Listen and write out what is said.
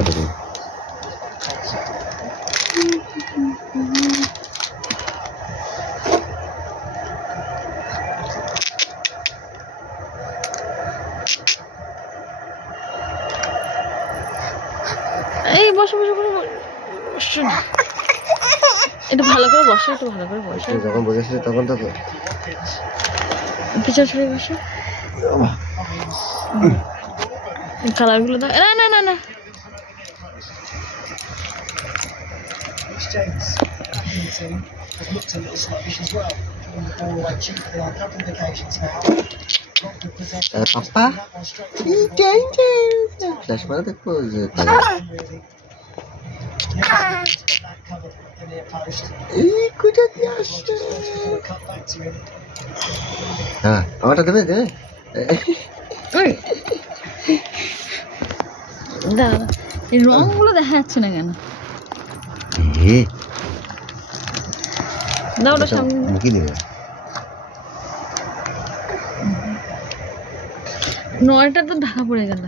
দেখাতে দিই। এই বসো বসো বসো বসো না, একটু ভালো করে বসো, একটু ভালো করে বসো। যখন বসেছিল তখন তো পিছনে সরে বসো। কালারগুলো দাও। না না না না, পাপ্পা ফ্ল্যাশ মারা দেখবো যে এই কোথা দিয়ে আসছে। হ্যাঁ আমারটা দেবে দেবে। দাঁড়া, এই রংগুলো দেখা যাচ্ছে না কেন? দাও ওটা সামনে মুখে দিবে। 9টা তো ঢাকা পড়ে গেল।